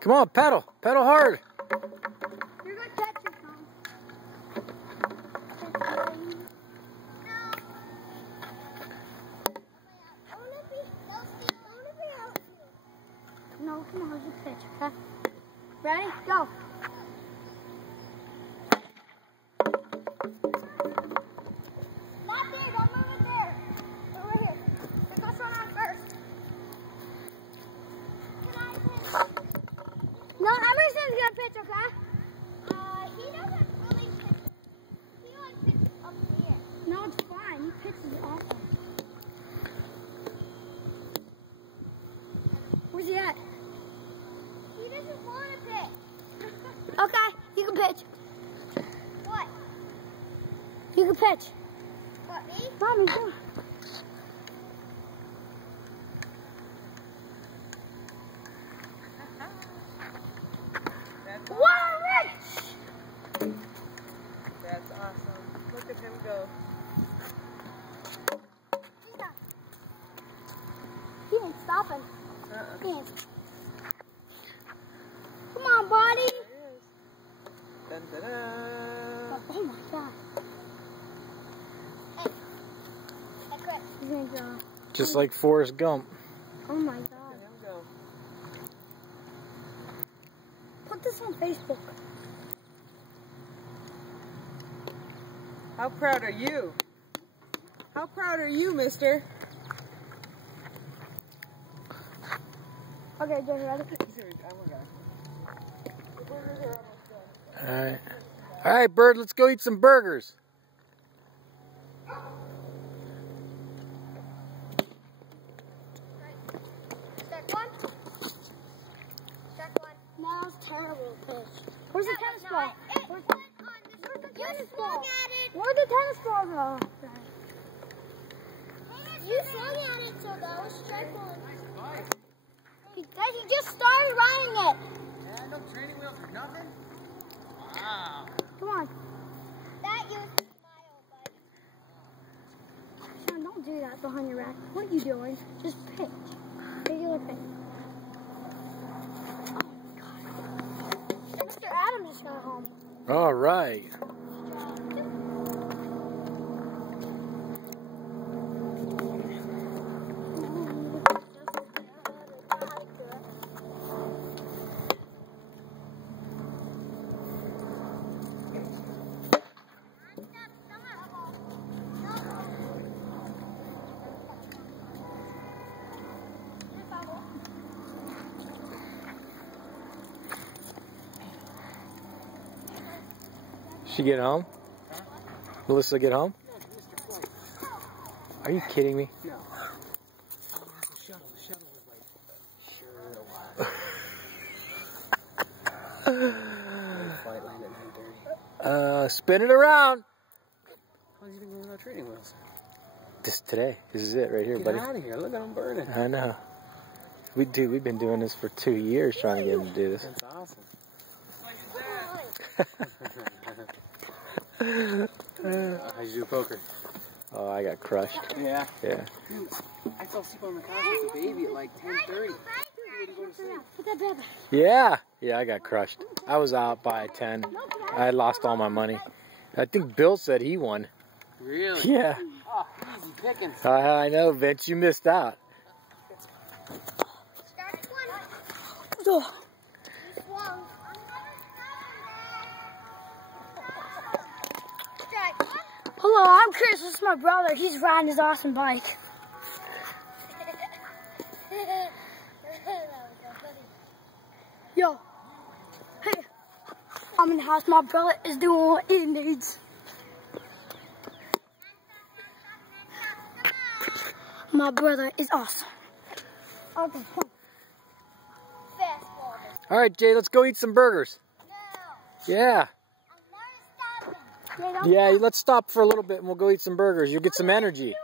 Come on, pedal. Pedal hard. You're going to catch your phone. No, come on, here's your pitch, okay? Ready? Go. Not there, don't move it there. Over here. Let's go run on first. No, Emerson's gonna pitch, okay? He doesn't really pitch. He only pitches up here. No, it's fine. He pitches awesome. Where's he at? He doesn't want to pitch. Okay, you can pitch. What? You can pitch. What, me? Mommy, go. That's awesome. Look at him go. He ain't stopping. He ain't. Come on, buddy. There he is. Dun, dun, dun. Oh my God. Hey. Hey, Chris. He's gonna go. Just like Forrest Gump. Oh my Look God. at him go. Put this on Facebook. How proud are you? How proud are you, mister? Okay, Joe, ready? Alright. Alright, Bird, let's go eat some burgers. Start one. Start one. No, that was terrible pitch. Where's the tennis ball? Where's the tennis ball? Where'd the tennis ball go? You swung at it, so that was strike one. He just started running it. Yeah, no training wheels or nothing? Wow. Come on. That used to be my old bike. Sean, don't do that behind your rack. What are you doing? Just pitch. Regular pitch. Oh my God. Mr. Adams just got home. All right. She get home? Huh? Melissa get home? No, Mr. Flight. Are you kidding me? No. Oh, that's the shuttle. The shuttle was like, sure, flight landed at 9:30. Spin it around. How long have you been going without training wheels? Just today. This is it right here, Get buddy. out of here. Look at them burning. I know. We've been doing this for 2 years trying to get him to do this. That's awesome. How'd you do poker? Oh, I got crushed. Yeah. Yeah. Dude, I fell asleep on the couch with the baby at like 10:30. Put that back. Yeah. Yeah, I got crushed. I was out by 10. I lost all my money. I think Bill said he won. Really? Yeah. Oh, easy pickings. I know, Vince. You missed out. Start one. Hello, I'm Chris. This is my brother. He's riding his awesome bike. Yo. Hey. I'm in the house. My brother is doing what he needs. My brother is awesome. Okay, come on. Fast forward. All right, Jay, let's go eat some burgers. No. Yeah. I'm never stopping. Yeah, let's stop for a little bit and we'll go eat some burgers. You'll get some energy.